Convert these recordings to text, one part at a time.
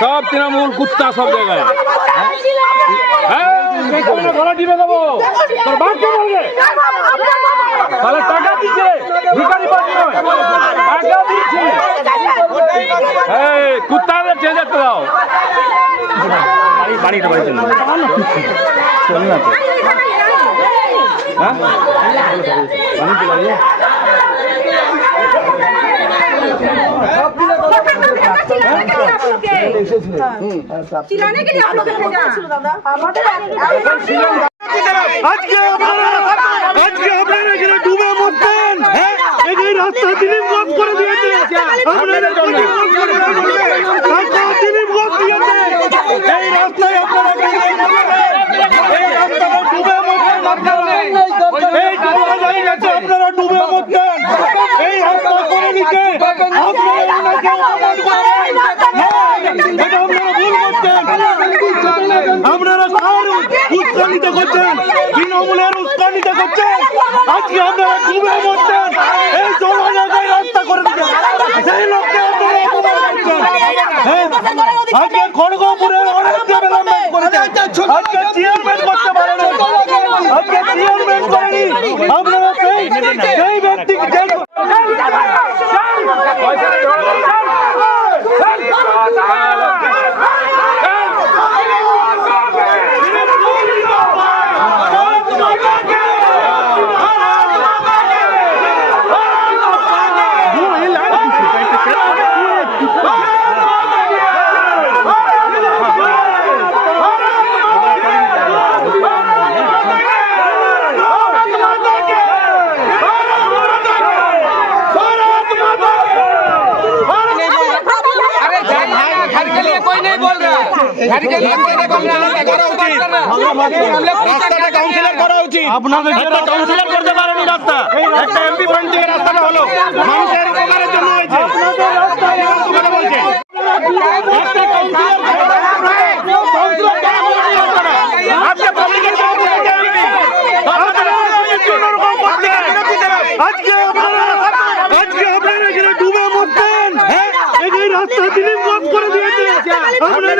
সব তৃণমূল, কুত্তা সব জায়গায়। দেবো তাহলে টাকা দিচ্ছে বাড়িটা বাড়ি চলুন চল না হ্যাঁ? এসেছিলেন চিলানে কি আলো দেখে যা আমাদের আজকে আপনারা আজকে আপনারা এখানে ডুবে মরতেন হ্যাঁ? এই রাস্তা দিলীপ গপ করে দিয়েছে। আপনারা দিলীপ গপ দিয়েছে। এই রাস্তায় আপনারা করছেন তৃণমূলের উৎসাহিত করছেন। আজকে আপনারা ডুবে মরছেন। এই জমা জায়গায় রাস্তা করে দিচ্ছেন সেই লোককে আপনারা হ্যাঁ, আজকে খড়গপুরের অনেক আপনারা সেই সেই ব্যক্তিকে রাস্তাটা কাউন্সিলর করা উচিত। আপনাদের কাউন্সিলর করতে পারেনি রাস্তা। একটা এমপি ফান্ড থেকে রাস্তাটা হলো মানুষের উপকারের জন্য হয়েছে। আজকে আপনারা আজকে আপনারা এখানে ডুবে মরতেন হ্যাঁ? এই রাস্তা দিলীপ করে দিয়েছে। আপনারা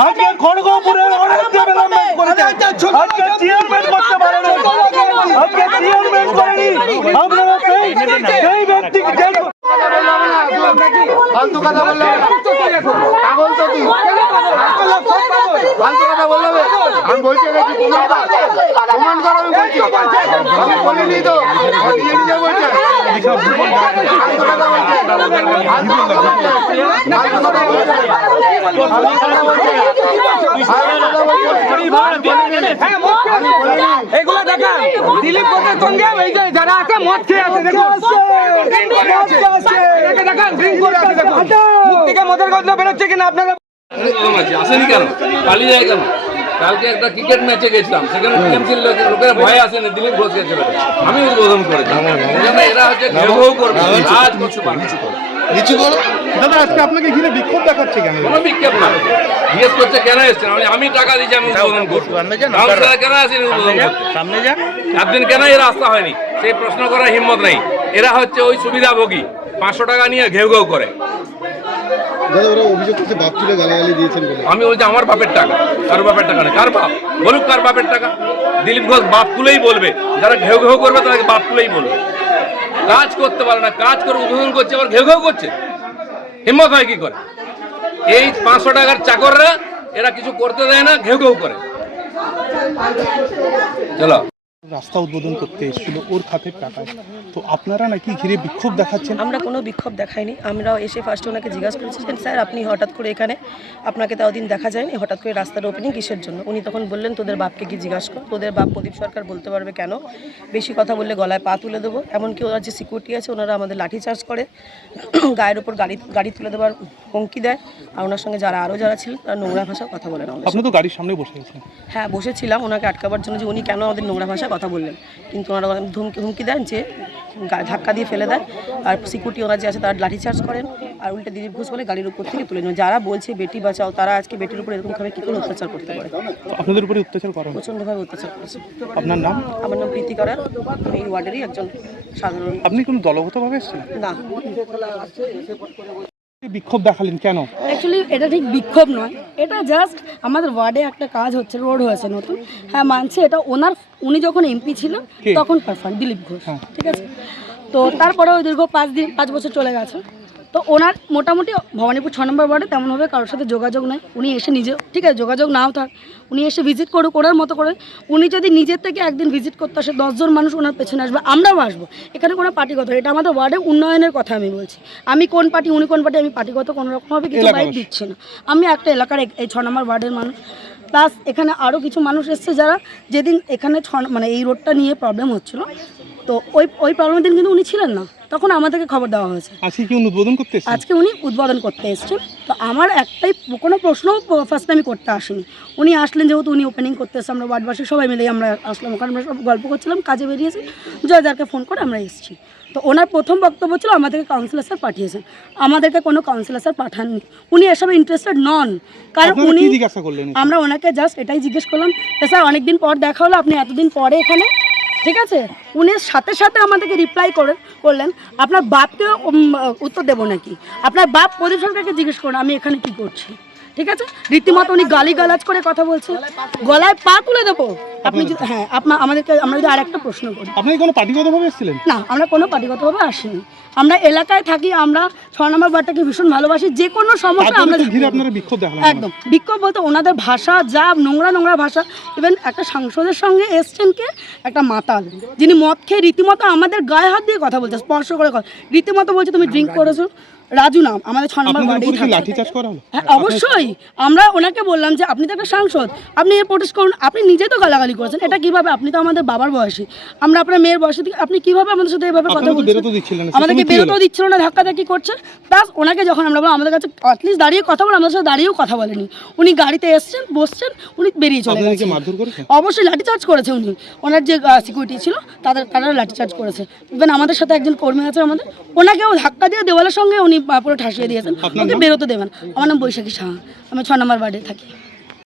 আজকে খড়গপুরের অনেক ডেভেলপমেন্ট করেছে আজকে চেয়ারম্যান বলছি নাকি? প্রমাণ কর। আমি বলছি। আমি বলিনি তো। নিজে নিজে বলছে। এগুলো দেখা। দিলীপ ঘোষের সঙ্গে এই যে যারা আছে মদ খেয়ে আছে দেখুন। Drink করে আছে। এটাকে দেখান। ড্রিঙ্ক করে আছে দেখুন। মুখ থেকে মদের গন্ধ বেরোচ্ছে কিনা আপনারা আসেনি কেন? পালিয়ে যায় কেন? কালকে একটা ক্রিকেট ম্যাচে গেছিলাম সেখানে টিএমসির লোকেরা ভয় আসেনি দিলীপ ঘোষ গেছিল আমি উদ্বোধন করেছি। এরা হচ্ছে ঘেউ করবে। আজ কিছু পাবে নিচু করো। দাদা আজকে আপনাকে ঘিরে বিক্ষোভ দেখাচ্ছে কেন? কোনো বিক্ষেপ না। জিজ্ঞেস করছে কেন এসছেন? আমি আমি টাকা দিয়েছি আমি উদ্বোধন করব কাউন্সিলর কেন আসেনি উদ্বোধন সামনে যান। একদিন কেন এই রাস্তা হয়নি? সেই প্রশ্ন করার হিম্মত নেই। এরা হচ্ছে ওই সুবিধাভোগী। পাঁচশো টাকা নিয়ে ঘেউ ঘেউ করে। ওরা অভিযোগ করছে আমি বলছি, আমার বাপের টাকা। কার বাপের টাকা না। কার বাপ? বলুক কার বাপের টাকা। দিলীপ ঘোষ বাপ তুলেই বলবে। যারা ঘেউ ঘেউ করবে, তাদেরকে বাপ তুলেই বলবে। কাজ করতে পারে না, কাজ করে উদ্বোধন করছে, আবার ঘেউ ঘেউ করছে। হিম্মত হয় কি করে? এই পাঁচশো টাকার চাকররা, এরা কিছু করতে দেয় না, ঘেউ ঘেউ করে। চলো। রাস্তা উদ্বোধন করতে এসেছিল ওর খাতের টাকায়। তো আপনারা নাকি ঘিরে বিক্ষোভ দেখাচ্ছেন? আমরা কোনো বিক্ষোভ দেখাইনি। আমরাও এসে ফার্স্টে ওনাকে জিজ্ঞাসা করেছিলেন স্যার আপনি হঠাৎ করে এখানে? আপনাকে তাও দিন দেখা যায়নি। হঠাৎ করে রাস্তার ওপেনিং কিসের জন্য? উনি তখন বললেন তোদের বাপকে কি জিজ্ঞাসা কর। তোদের বাপ প্রদীপ সরকার বলতে পারবে কেন? বেশি কথা বললে গলায় পা তুলে দেবো। এমনকি ওনার যে সিকিউরিটি আছে ওনারা আমাদের লাঠিচার্জ করে। গায়ের ওপর গাড়ি গাড়ি তুলে দেওয়ার হুমকি দেয়। আর ওনার সঙ্গে যারা আরও যারা ছিলেন তারা নোংরা ভাষা কথা বলেন আপনি তো গাড়ির সামনে বসে হ্যাঁ বসেছিলাম। ওনাকে আটকাবার জন্য যে উনি কেন আমাদের নোংরা ভাষায় কথা বললেন। কিন্তু ওনারা ধুমকি হুমকি দেন যে ধাক্কা দিয়ে ফেলে দেয় আর সিকিউরিটি ওনার যে আছে তারা লাঠিচার্জ করেন। আর উল্টে দিলীপ ঘোষ বলে গাড়ির উপর থেকে তুলে নেন। যারা বলছে বেটি বাঁচাও তারা আজকে বেটির উপর এরকমভাবে কী করে অত্যাচার করতে পারে? আপনাদের উপরে অত্যাচার করা প্রচণ্ডভাবে অত্যাচার করেছে। আপনার নাম? আমার নাম প্রীতি করার। আমি এই ওয়ার্ডেরই একজন সাধারণ আপনি কোনো দলগতভাবে এসেছিলেন না। বিক্ষোভ দেখালেন কেন? অ্যাকচুয়ালি এটা ঠিক বিক্ষোভ নয়। এটা জাস্ট আমাদের ওয়ার্ডে একটা কাজ হচ্ছে রোড হয়েছে নতুন। হ্যাঁ মানছে এটা ওনার উনি যখন এমপি ছিলেন তখন পারফান দিলীপ ঘোষ হ্যাঁ। ঠিক আছে? তো তারপরে ওই দীর্ঘ পাঁচ দিন পাঁচ বছর চলে গেছে। তো ওনার মোটামুটি ভবানীপুর ছ নম্বর ওয়ার্ডে তেমনভাবে কারোর সাথে যোগাযোগ নেই। উনি এসে নিজে ঠিক আছে যোগাযোগ নাও থাক। উনি এসে ভিজিট করুক ওনার মতো করে। উনি যদি নিজের থেকে একদিন ভিজিট করতে আসে দশজন মানুষ ওনার পেছনে আসবে আমরাও আসব। এখানে কোনো পার্টিগত এটা আমাদের ওয়ার্ডে উন্নয়নের কথা আমি বলছি। আমি কোন পার্টি উনি কোন পার্টি আমি পার্টিগত কোনো রকমভাবে কিছু বাইক। দিচ্ছি না। আমি একটা এলাকার এই ছ নম্বর ওয়ার্ডের মানুষ। প্লাস এখানে আরও কিছু মানুষ এসছে যারা যেদিন এখানে ছ মানে এই রোডটা নিয়ে প্রবলেম হচ্ছিল। তো ওই ওই প্রবলেমের দিন কিন্তু উনি ছিলেন না। তখন আমাদেরকে খবর দেওয়া হয়েছে। আজকে কি উদ্বোধন করতে আজকে উনি উদ্বোধন করতে এসেছেন। তো আমার একটাই কোনো প্রশ্ন ফার্স্ট আমি করতে আসিনি। উনি আসলেন যেহেতু উনি ওপেনিং করতে এসেছে আমরা ওয়ার্ডবাসী সবাই মিলেই আমরা আসলাম। ওখানে আমরা সব গল্প করছিলাম কাজে বেরিয়েছি। জয় যারকে ফোন করে আমরা এসেছি। তো ওনার প্রথম বক্তব্য ছিল আমাদেরকে কাউন্সিলর স্যার পাঠিয়েছেন। আমাদেরকে কোনো কাউন্সিলর স্যার পাঠাননি। উনি এসবে ইন্টারেস্টেড নন। কারণ উনি কি জিজ্ঞাসা করলেন আমরা ওনাকে জাস্ট এটাই জিজ্ঞেস করলাম স্যার অনেকদিন পর দেখা হলো আপনি এতদিন পরে এখানে? ঠিক আছে? উনি সাথে সাথে আমাদেরকে রিপ্লাই করেন করলেন আপনার বাপকে উত্তর দেবো নাকি? আপনার বাপ প্রদীপ সরকারকে জিজ্ঞেস করুন আমি এখানে কি করছি? ঠিক আছে? রীতিমতো উনি গালি গালাজ করে কথা বলছে। গলায় পা তুলে দেবো। আপনি যদি হ্যাঁ আপনার আমাদেরকে আমরা যদি আরেকটা প্রশ্ন করি। আপনি কোনো পার্টিগতভাবে এসেছিলেন? না আমরা কোনো পার্টিগতভাবে আসিনি। আমরা এলাকায় থাকি আমরা ছ নম্বর ওয়ার্ডটাকে ভীষণ ভালোবাসি। যে কোনো সমস্যা আমরা একদম। বিক্ষোভ বলতে ওনাদের ভাষা যা নোংরা নোংরা ভাষা ইভেন একটা সাংসদের সঙ্গে এসছেন কে? একটা মাতাল যিনি মদ খেয়ে রীতিমতো আমাদের গায়ে হাত দিয়ে কথা বলছে স্পর্শ করে কথা রীতিমতো বলছে তুমি ড্রিঙ্ক করেছ। রাজু নাম আমাদের ছ নম্বর ওয়ার্ডেই থাকে হ্যাঁ অবশ্যই। আমরা ওনাকে বললাম যে আপনি তো একটা সাংসদ আপনি এ প্রোটেস্ট করুন আপনি নিজে তো গালাগালি করেছেন এটা কীভাবে? আপনি তো আমাদের বাবার বয়সী। আমরা আপনার মেয়ের বয়সী থেকে আপনি কীভাবে আমাদের সাথে এভাবে কথা বলছেন? আমাদেরকে কি বেরোতেও দিচ্ছিল না ধাক্কাধাক্কি করছে। প্লাস ওনাকে যখন আমরা বললাম আমাদের কাছে অ্যাটলিস্ট দাঁড়িয়ে কথা বলে আমাদের সাথে দাঁড়িয়েও কথা বলেনি। উনি গাড়িতে এসছেন বসছেন উনি বেরিয়ে চলে গেছেন। অবশ্যই লাঠিচার্জ করেছে উনি। ওনার যে সিকিউরিটি ছিল তাদের তারা লাঠিচার্জ করেছে। ইভেন আমাদের সাথে একজন কর্মী আছে আমাদের ওনাকেও ধাক্কা দিয়ে দেওয়ালের সঙ্গে উনি পুরো ঠাসিয়ে দিয়েছেন। ওকে বেরোতে দেবেন। আমার নাম বৈশাখী সাহা। আমি ছ নম্বর বার্ডে থাকি।